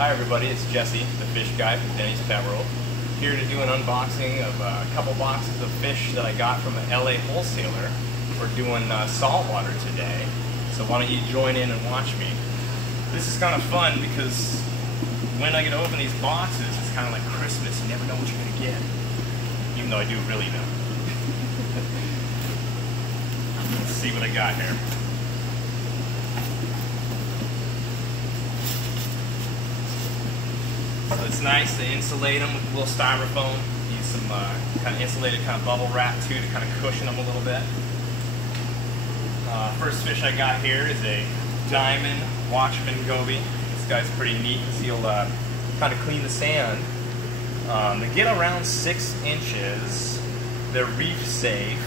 Hi everybody, it's Jesse, the fish guy from Denny's Pet World, here to do an unboxing of a couple boxes of fish that I got from an LA wholesaler. We're doing saltwater today, so why don't you join in and watch me. This is kind of fun because when I get to open these boxes, it's kind of like Christmas. You never know what you're going to get, even though I do really know. Let's see what I got here. So it's nice to insulate them with a little styrofoam. Use some kind of insulated kind of bubble wrap too to kind of cushion them a little bit. First fish I got here is a diamond watchman goby. This guy's pretty neat because he'll kind of clean the sand. They get around 6 inches. They're reef safe.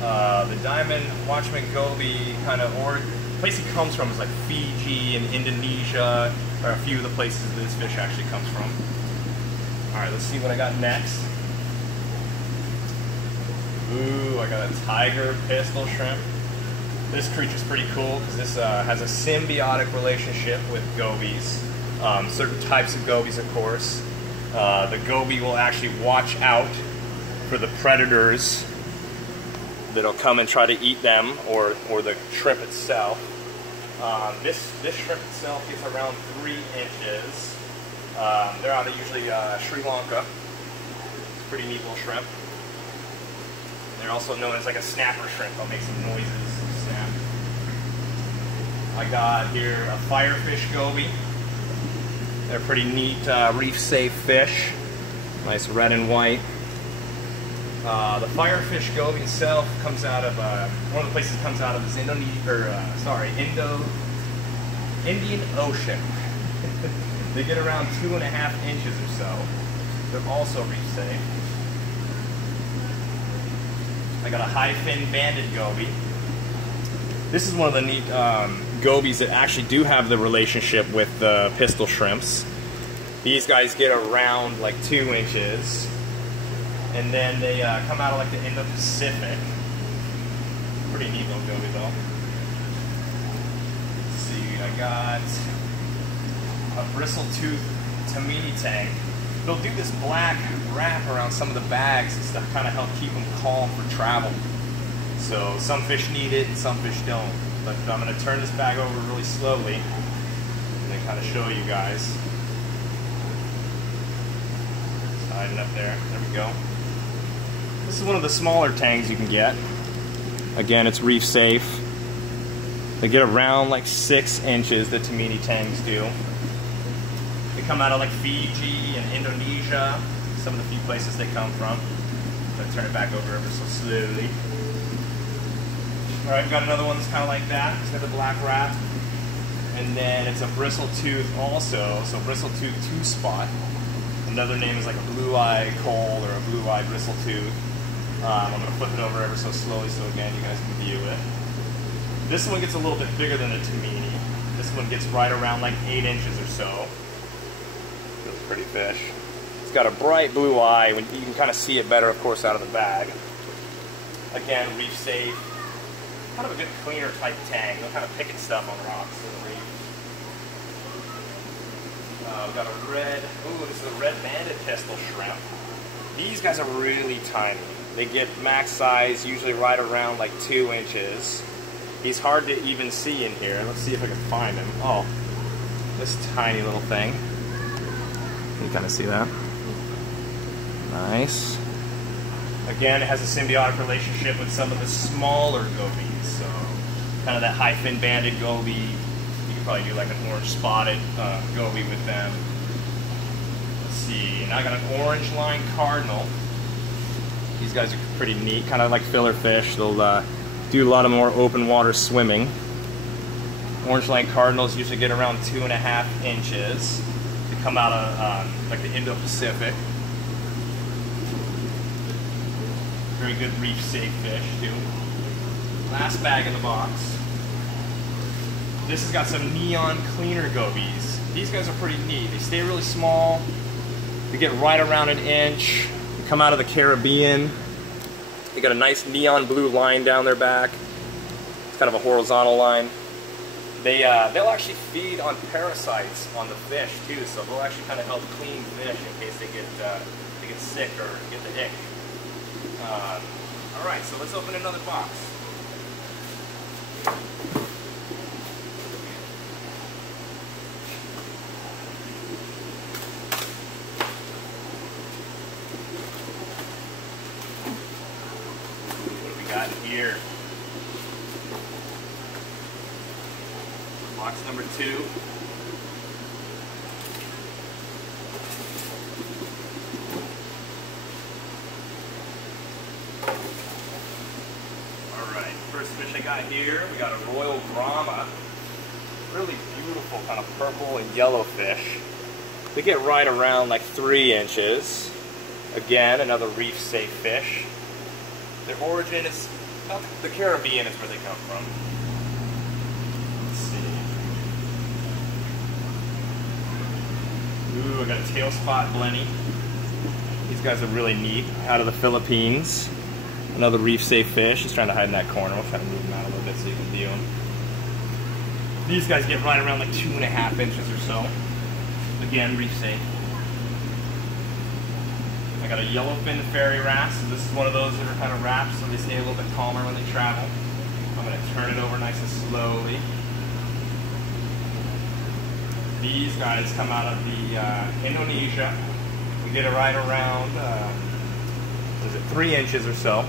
The diamond watchman goby kind of, or the place he comes from is like Fiji and Indonesia, are a few of the places that this fish actually comes from. Alright, let's see what I got next. Ooh, I got a tiger pistol shrimp. This creature's pretty cool because this has a symbiotic relationship with gobies. Certain types of gobies, of course. The goby will actually watch out for the predators that'll come and try to eat them, or the shrimp itself. This shrimp itself gets around 3 inches. They're out of usually Sri Lanka. It's a pretty neat little shrimp. They're also known as like a snapper shrimp. They'll make some noises. Snap. I got here a firefish goby. They're pretty neat reef-safe fish. Nice red and white. The firefish goby itself comes out of one of the places it comes out of is Indian Ocean. They get around 2.5 inches or so. They're also reef safe. I got a high fin banded goby. This is one of the neat gobies that actually do have the relationship with the pistol shrimps. These guys get around like 2 inches. And then they come out of like the Indo-Pacific. Pretty neat little goby though. Let's see, I got a bristle-tooth tamini tang. They'll do this black wrap around some of the bags to kind of help keep them calm for travel. So some fish need it and some fish don't. But I'm going to turn this bag over really slowly and then kind of show you guys. Slide it up there. There we go. This is one of the smaller tangs you can get. Again, it's reef safe. They get around like 6 inches, the tamini tangs do. They come out of like Fiji and Indonesia, some of the few places they come from. I'm going to turn it back over ever so slowly. Alright, got another one that's kind of like that. It's got the black wrap. And then it's a bristle tooth also, so bristle tooth 2-spot. Another name is like a blue-eye coal or a blue-eye bristle tooth. I'm going to flip it over ever so slowly so again you guys can view it. This one gets a little bit bigger than the tamini. This one gets right around like 8 inches or so. That's a pretty fish. It's got a bright blue eye. When you can kind of see it better, of course, out of the bag. Again, reef safe. Kind of a good cleaner type tang. They're kind of picking stuff on rocks in the reef. We've got a red, ooh, this is a red banded pistol shrimp. These guys are really tiny. They get max size, usually right around like 2 inches. He's hard to even see in here. Let's see if I can find him. Oh, this tiny little thing. Can you kind of see that? Nice. Again, it has a symbiotic relationship with some of the smaller gobies. So, kind of that high fin banded goby. You could probably do like an orange spotted goby with them. Let's see, and I got an orange line cardinal. These guys are pretty neat, kind of like filler fish. They'll do a lot of more open water swimming. Orange line cardinals usually get around 2.5 inches. They come out of like the Indo-Pacific. Very good reef safe fish too. Last bag in the box. This has got some neon cleaner gobies. These guys are pretty neat. They stay really small. They get right around 1 inch. They come out of the Caribbean. They got a nice neon blue line down their back. It's kind of a horizontal line. they'll actually feed on parasites on the fish too, so they'll actually kind of help clean fish in case they get sick or get the ick. All right, so let's open another box. What do we got here? Box number 2. Alright, first fish I got here, we got a Royal Brahma. Really beautiful kind of purple and yellow fish. They get right around like 3 inches. Again, another reef safe fish. Their origin is, well, the Caribbean is where they come from. Ooh, I got a tail spot blenny. These guys are really neat. Out of the Philippines. Another reef safe fish. He's trying to hide in that corner. We'll try to move him out a little bit so you can view him. These guys get right around like 2.5 inches or so. Again, reef safe. I got a yellowfin fairy wrasse. So this is one of those that are kind of wrapped, so they stay a little bit calmer when they travel. I'm going to turn it over nice and slowly. These guys come out of the Indonesia. We get it right around, 3 inches or so.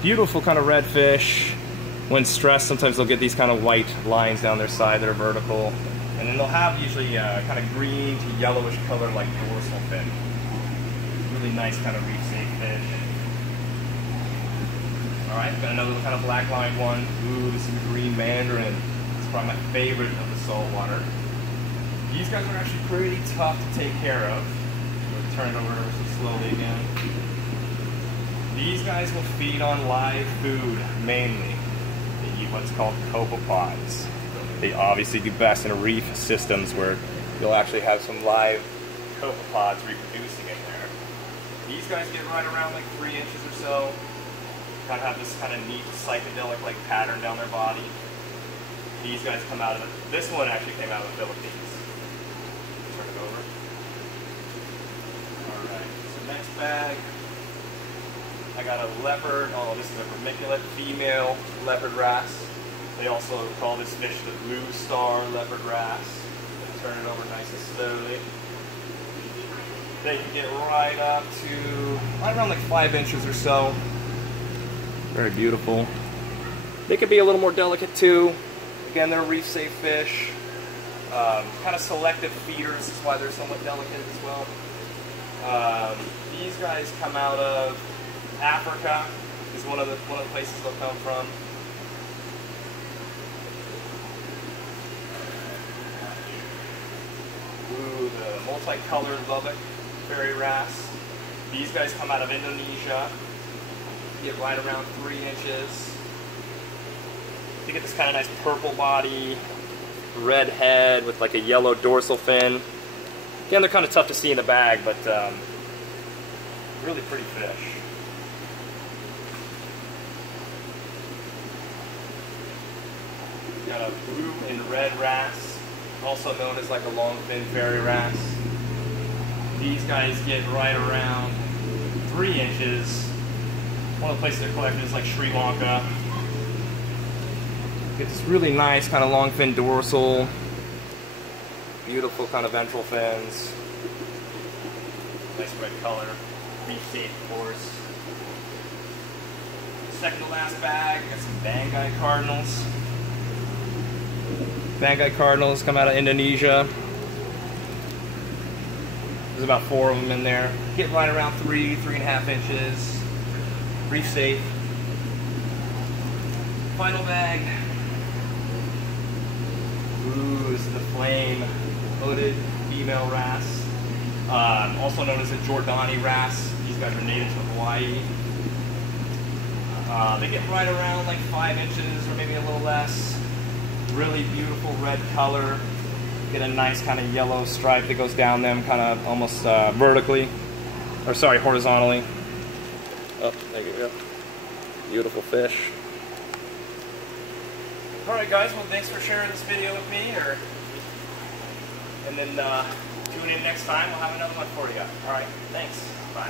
Beautiful kind of red fish. When stressed, sometimes they'll get these kind of white lines down their side that are vertical. And then they'll have usually kind of green to yellowish color like dorsal fin. Really nice kind of reef safe fish. Alright, got another kind of black line one. Ooh, this is a green mandarin. It's probably my favorite of the saltwater. These guys are actually pretty tough to take care of. We'll turn it over so slowly again. These guys will feed on live food, mainly. They eat what's called copepods. They obviously do best in reef systems where you'll actually have some live copepods reproducing in there. These guys get right around like 3 inches or so. Kind of have this kind of neat psychedelic-like pattern down their body. These guys come out of this one actually came out of the Philippines. Turn it over. Alright, so next bag. I got a leopard, oh this is a vermiculate female leopard wrasse. They also call this fish the blue star leopard wrasse. Turn it over nice and slowly. They can get right up to right around like 5 inches or so. Very beautiful. They could be a little more delicate too. Again, they're reef safe fish. Kind of selective feeders is why they're somewhat delicate as well. These guys come out of Africa. Is one of the places they'll come from. Ooh, the multicolored Lubbock fairy wrasse. These guys come out of Indonesia. Get right around 3 inches. You get this kind of nice purple body, red head with like a yellow dorsal fin. Again, they're kind of tough to see in the bag, but really pretty fish. Got a blue and red wrasse, also known as like a longfin fairy wrasse. These guys get right around 3 inches. One of the places they're collected is like Sri Lanka. Get this really nice kind of long fin dorsal, beautiful kind of ventral fins. Nice red color, reef safe of course. Second to last bag, got some Banggai cardinals. Banggai cardinals come out of Indonesia. There's about 4 of them in there. Get right around 3.5 inches. Reef safe. Final bag. Ooh, this is the flame hooded female wrasse. Also known as a Jordani wrasse. These guys are native to Hawaii. They get right around like 5 inches or maybe a little less. Really beautiful red color. Get a nice kind of yellow stripe that goes down them, kind of almost vertically, or sorry, horizontally. Oh, there you go. Beautiful fish. Alright guys, well thanks for sharing this video with me, and then tune in next time, we'll have another one for you. Alright, thanks. Bye.